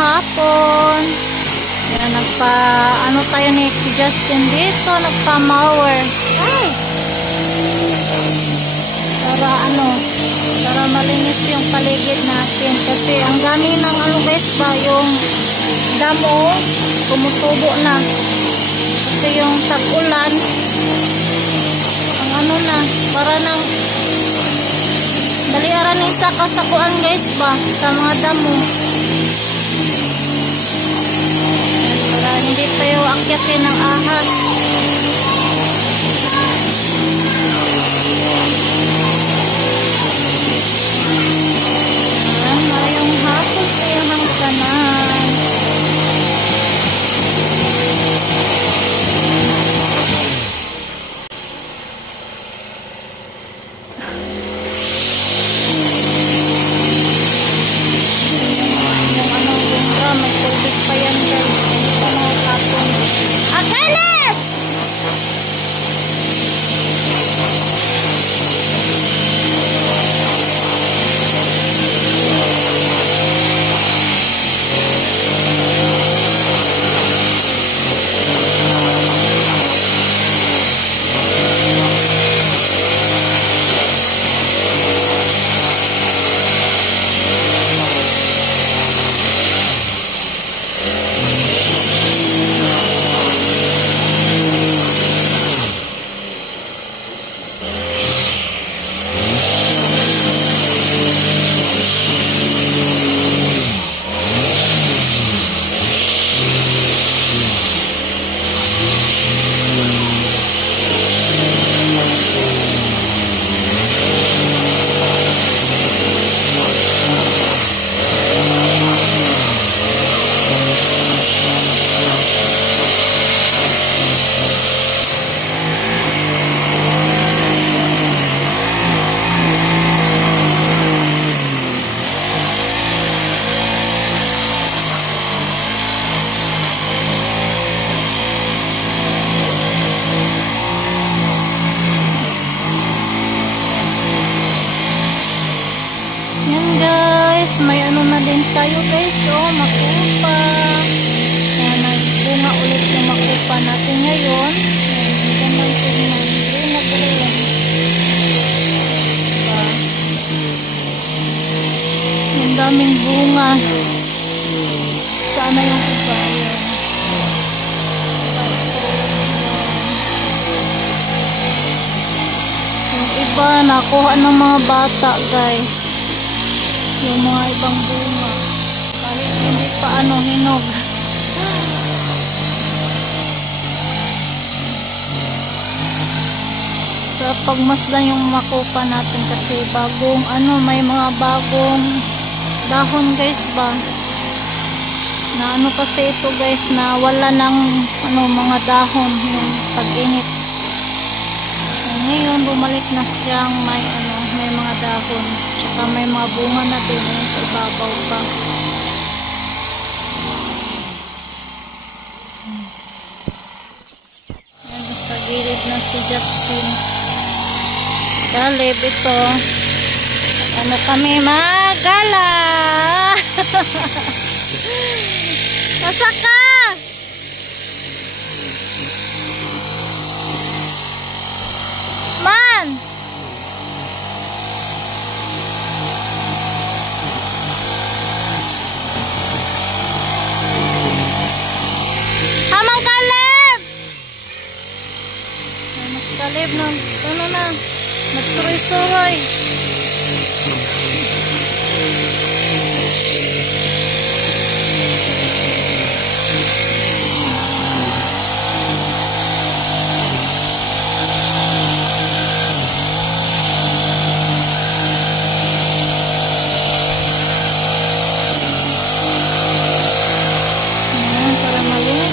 hapon. Yan, ano tayo ni Justin dito, nagpa-mower. Ay! Para malinis yung paligid natin. Kasi ang dami ng guys ba, yung damo, tumutubo na. Kasi yung tag-ulan, ang para nang daliaran ng isa kasakuan guys ba, sa mga damo. Para hindi tayo akyatin ng ahas. Mayong hapon sa iyong tanan. May tubig pa yan guys. Mga kapon. Akalas! May na din tayo guys, makupa. Yan, nagbunga ulit yung makupa natin ngayon. Ganun tingnan. Green na green. Yung daming bunga. Sana yung iba. Yung iba, nakuha ng mga bata guys. Yung mga ibang bunga kahit hindi pa hinog. So pagmasdan yung makupa natin kasi bagong may mga bagong dahon guys ba na kasi ito guys na wala ng mga dahon yung pag-init. Ngayon bumalik na siyang may mga dahon. Tsaka may mga bunga na din sa ibabaw pa. Yan, sa gilid na si Justin. Galib ito. Kami magala. Nasa ka? Man! Amang Kaleb! Mas Kaleb na, nagsuroy-suroy.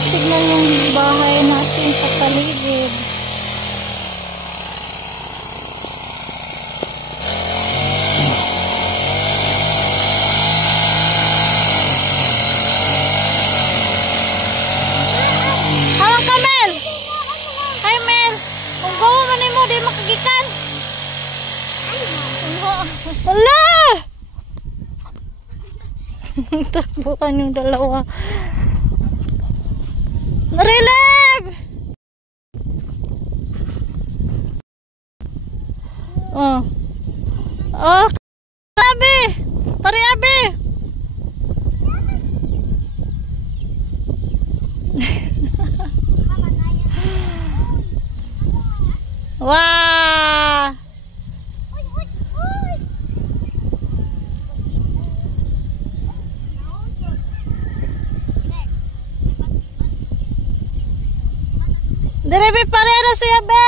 Tignan yung bahay natin sa paligid. Hawang ka, Mel! Hi, Mel! Kung gawa man mo, di makagikan. Hala! Takbuhan yung dalawa. Relive! Oh. Oh, Abi! Pare Abi! Wah! Direbi parera siya be.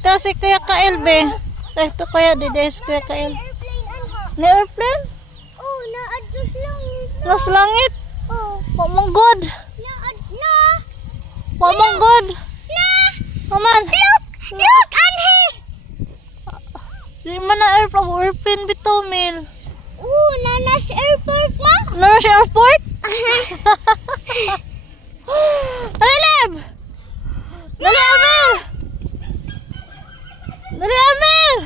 Kasi Kuya Kael be. Ito kaya dides Kuya Kael. Ni airplane? Oh, naadtos langit. Nas langit? Oh, Pamanggod. na. Pamanggod. Na. Maman. Look, Anhe. Di man na airplane bitaw Mil. Oh, nanas airport na. Ano siya airport? Alilib! Dali Amel! Dali Amel!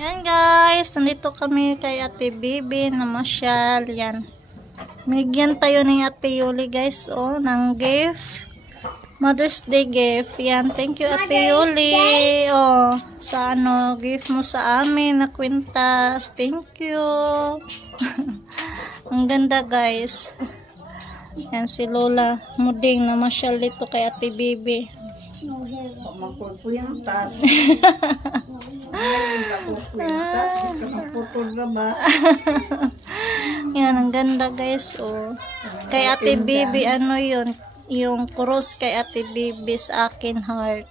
Ayan guys, nandito kami kay Ate Bibi na masyal. Yan. Binigyan tayo ni Ate Yuli guys, oh, ng gift. Mother's Day gift. Yan, thank you Ate Yuli. Oh, sa ano, gift mo sa amin na kwintas. Thank you. Ang ganda guys. Yan si Lola Muding na masyal dito kay Ate Bibi. Yan, ang ganda guys. Oh. Kay Ate Bibi, ano yun? Yung cross kay Ate Bibi sa akin heart.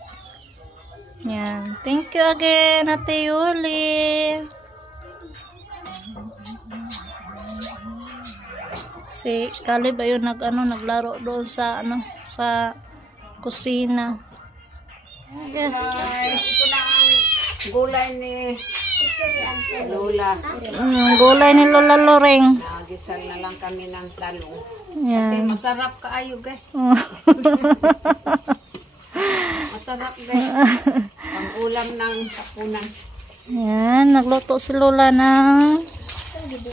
Yan. Thank you again, Ate Yuli. Si Kalib ayun naglaro doon sa sa kusina. Guys, ito na ang gulay ni Lola. Gulay ni Lola Loreng. Nagisal na lang kami ng talong. Kasi Yan. masarap kaayo guys. Masarap guys. Ang ulam ng tapunan. Yan, nagluto si Lola ng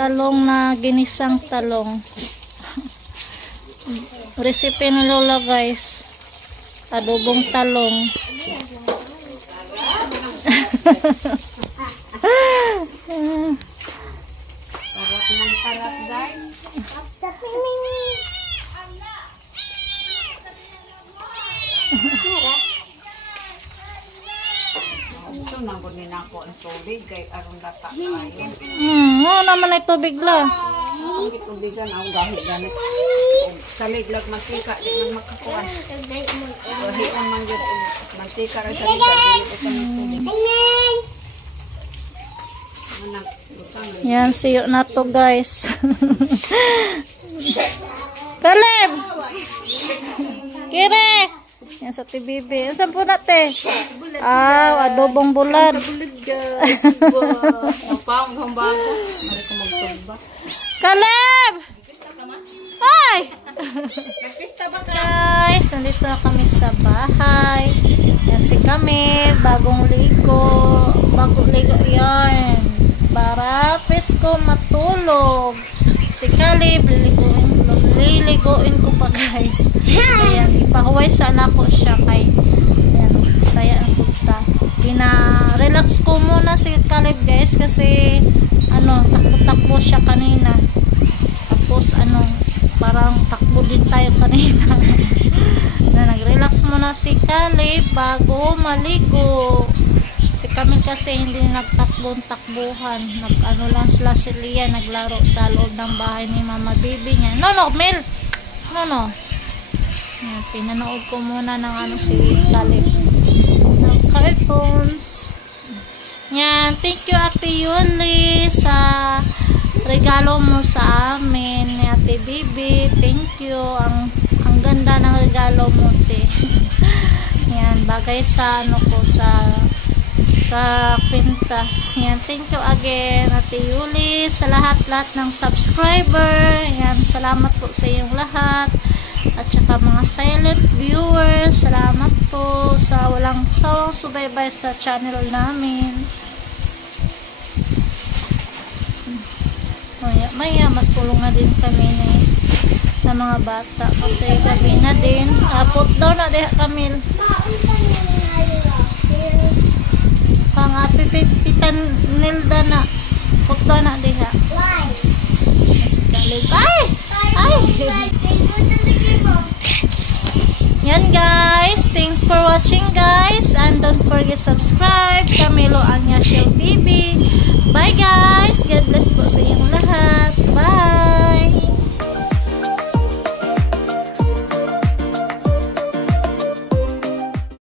talong na ginisang talong. Recipe ni Lola guys. Adobong talong. Sarap ng sarap guys. Gusto nang kunin ako ang tubig kay aron data kayo. Oo naman ay tubig la. Ang tubigan ang gahi ganit. Sa liglag mantika di nang makakuan. Gahi ang mangyod mantika ra sa liglag ito ng tubig. Anak, utang. Yan, siyo na to guys. Kaleb! Kire! Yan sa TBB. Saan po natin? Adobong bulad. Apang hambago. Mari ko magtumba. Kaleb! Ay! Guys, nandito na kami sa bahay. Yan si kami, bagong ligo. Bagong ligo yan. Para presko matulog. Si Kaleb, liliguin ko pa guys. Ayan, ipahuway sa anak ko siya kay ayan, saya ang punta. Relax ko muna si Kaleb guys kasi takbo-takbo siya kanina. Tapos parang takbo din tayo kanina. Nag-relax muna si Kaleb bago maligo. Si kami kasi hindi nagtakbo-takbuhan. Lang sila si Lia, naglaro sa loob ng bahay ni Mama Bibi niya. No, Mel! No. Yan, pinanood ko muna ng si Kaleb. Ng cartoons. Yan, thank you Ate Yuli sa regalo mo sa amin ni Ate Bibi. Thank you. Ang ganda ng regalo mo, te. Yan, bagay sa sa kwintas. Yan, thank you again Ate Yuli sa lahat ng subscriber. Yan, salamat po sa inyong lahat. at saka mga silent viewers. Salamat po sa walang sawang subaybay sa channel namin. Maya matulong na din kami sa mga bata kasi gabi na din. Put daw na diha Camille. Kang ate titan Nilda na. Put daw na diha. Ay! Ay! Yan guys. Thanks for watching guys. And don't forget subscribe. Camilo Anya Shell TV.